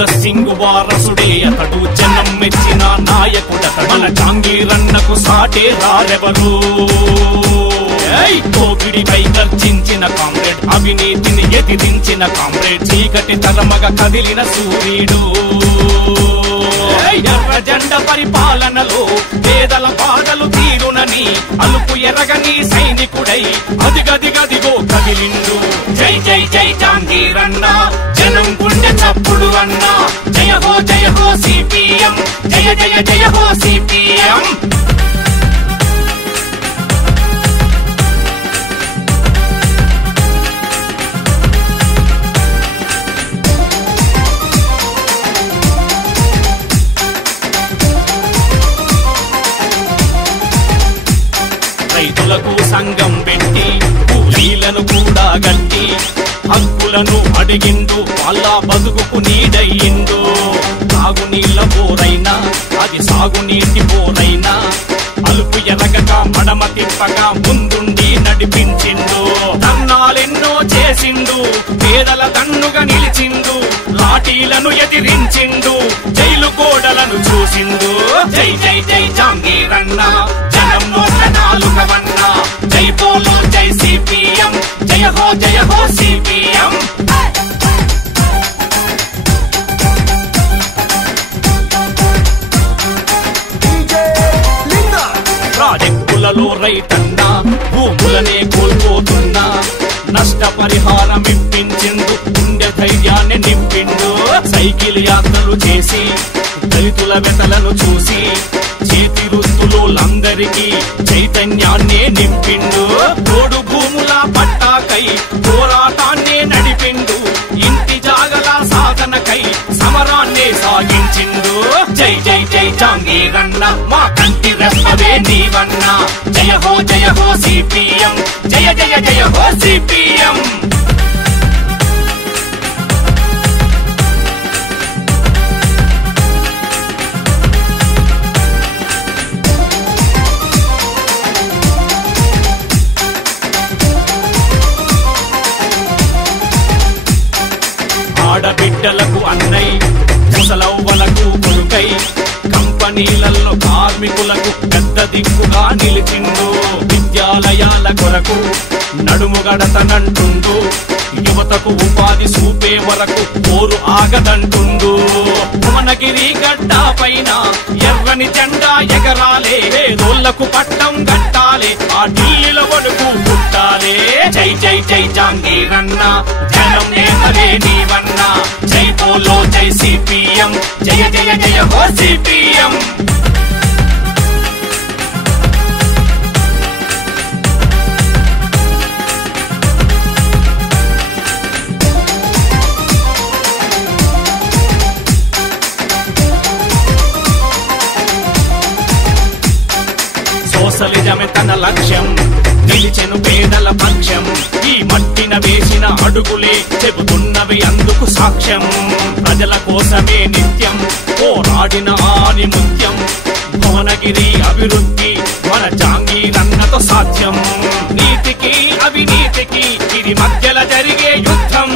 భగత్ సింగ్ వారసుడే అతడు, జనం మెచ్చిన నాయకుడతడు, మన జాంగీరన్నకు సాటే రారెవరు. కోవిడిపై గర్జించిన కామ్రేడ్, అవినీతిని ఎదిరించిన కామ్రేడ్, చీకటి తరమగ కదిలిన సూర్యుడు. ఎర్ర జెండ పరిపాలనలో పేదల బాధలు తీరునని అలుపు ఎరగని సైనికుడై అదిగదిగదిగో కదిలిండు. జై జై జై జాంగీరన్న, జనం గుండె చప్పుడు అన్న. జయ హో సిపిఎం, జయ జయ జయ హో సిపిఎం. రైతులకు సంఘం పెట్టి కూలీలను కూడా గట్టి హక్కులను అడిగిండు, వాళ్ళ బతుకుకు నీడయ్యిండు. తాగునీళ్ళ బోరైనా అది సాగునీటి బోరైనా అలుపు ఎరగక మడమ తిప్పగా ముందుండి నడిపించిండు. ధర్నాలెన్నో చేసిండు, పేదల దన్నుగా నిలిచిండు, లాఠీలను ఎదిరించిండు, జైలు గోడలను చూసిండు. జై జై జై జాంగీరన్న, జనం నోట్ల నాలుకవన్న. జై బోలో జై సిపిఎం, జయ హో సిపిఎం. ప్రాజెక్టులలో రైతన్నా భూములనే కోల్పోతున్నా, నష్టపరిహారం ఇప్పించిండు, గుండె ధైర్యాన్ని నింపిండు. సైకిల్ యాత్రలు చేసి దళితుల వెతలను చూసి చేతి వృత్తులందరికీ చైతన్యాన్నే నింపిండు. తోడు భూముల పట్టాకై పోరాటాన్నే నడిపిండు, ఇంటి జాగల సాధనకై సమరాన్నే సాగించిండు. జై జై జై జాంగీరన్న, మా కంటి రెప్పవే నీవన్న. జయ హో సిపిఎం, జయ జయ జయ హో సిపిఎం. ఆడబిడ్డలకు అన్నై, ముసలవ్వలకు కొడుకై, కంపెనీలలో కార్మికులకు పెద్ద దిక్కుగా నిలిచిండు. విద్యాలయాల కొరకు నడుము గడతనంటుండు, యువతకు ఉపాధి చూపే వరకు పోరు ఆగదంటుండు. భువనగిరి గడ్డ పైన ఎర్రని జెండా ఎగరాలే, పేదోళ్లకు పట్టం గట్టాలే, ఆ ఢిల్లీలో వణుకు పుట్టాలే. జై జై జై జాంగీరన్న, జనం నేతలే నీవన్న. జై బోలో జై సిపిఎం, జయ జయ జయ హో సిపిఎం. సోషలిజమే తన లక్ష్యం, నిలిచెను పేదల పక్షం. ఈ మట్టిన వేసిన అడుగులే చెబుతున్నవి అందుకు సాక్ష్యం. ప్రజల కోసమే నిత్యం పోరాడిన ఆనిముత్యం. భువనగిరి అభివృద్ధి మన జాంగీరన్నతో సాధ్యం. నీతికి అవినీతికి ఇది మధ్యల జరిగే యుద్ధం.